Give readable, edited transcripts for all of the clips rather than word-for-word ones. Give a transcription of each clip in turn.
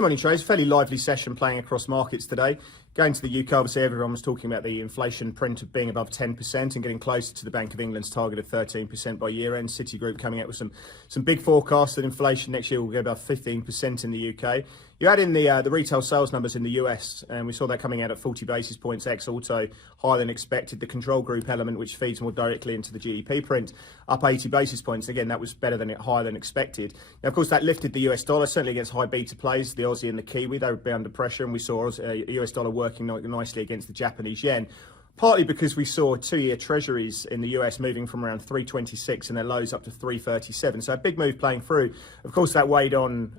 Good morning, trades. Fairly lively session playing across markets today. Going to the UK, obviously everyone was talking about the inflation print of being above 10% and getting closer to the Bank of England's target of 13% by year end. Citigroup coming out with some big forecasts that inflation next year will go above 15% in the UK. You add in the retail sales numbers in the US, and we saw that coming out at 40 basis points ex-auto, higher than expected. The control group element, which feeds more directly into the GDP print, up 80 basis points. Again, that was higher than expected. Now, of course, that lifted the US dollar, certainly against high beta plays, the Aussie and the Kiwi. They would be under pressure, and we saw US dollar working nicely against the Japanese yen. Partly because we saw 2-year treasuries in the US moving from around 326 and their lows up to 337. So a big move playing through. Of course, that weighed on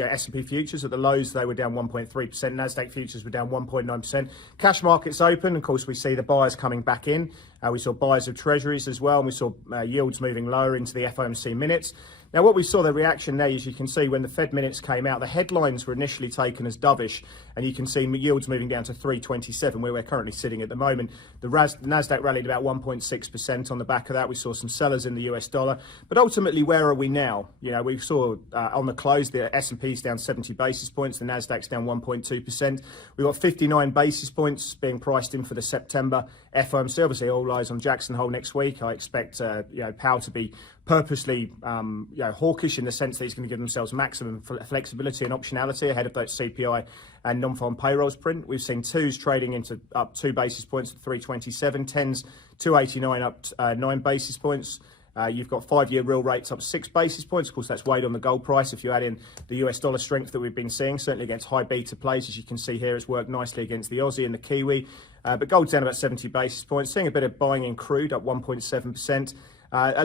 S&P futures. At the lows, they were down 1.3%. NASDAQ futures were down 1.9%. Cash markets open. Of course, we see the buyers coming back in. We saw buyers of treasuries as well. And we saw yields moving lower into the FOMC minutes. Now, what we saw, the reaction there, as you can see, when the Fed minutes came out, the headlines were initially taken as dovish, and you can see yields moving down to 327, where we're currently sitting at the moment. The NASDAQ rallied about 1.6% on the back of that. We saw some sellers in the US dollar. But ultimately, where are we now? You know, we saw on the close, the S&P's down 70 basis points, the NASDAQ's down 1.2%. We've got 59 basis points being priced in for the September FOMC. Obviously, all eyes on Jackson Hole next week. I expect Powell to be purposely hawkish in the sense that he's going to give themselves maximum flexibility and optionality ahead of that CPI and non-farm payrolls print. We've seen twos trading into up 2 basis points at 327, 10s 289 up 9 basis points. You've got 5-year real rates up 6 basis points. Of course, that's weighed on the gold price. If you add in the US dollar strength that we've been seeing, certainly against high beta plays, as you can see here, it's worked nicely against the Aussie and the Kiwi. But gold's down about 70 basis points. Seeing a bit of buying in crude, up 1.7%.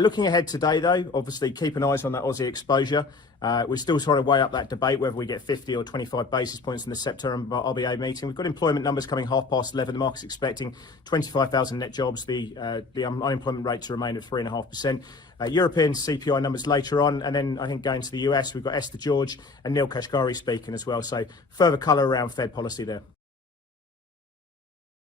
Looking ahead today, though, obviously keep an eye on that Aussie exposure. We're still trying to weigh up that debate whether we get 50 or 25 basis points in the September RBA meeting. We've got employment numbers coming 11:30. The market's expecting 25,000 net jobs. The unemployment rate to remain at 3.5%. European CPI numbers later on, and then I think going to the US, we've got Esther George and Neil Kashkari speaking as well. So further colour around Fed policy there.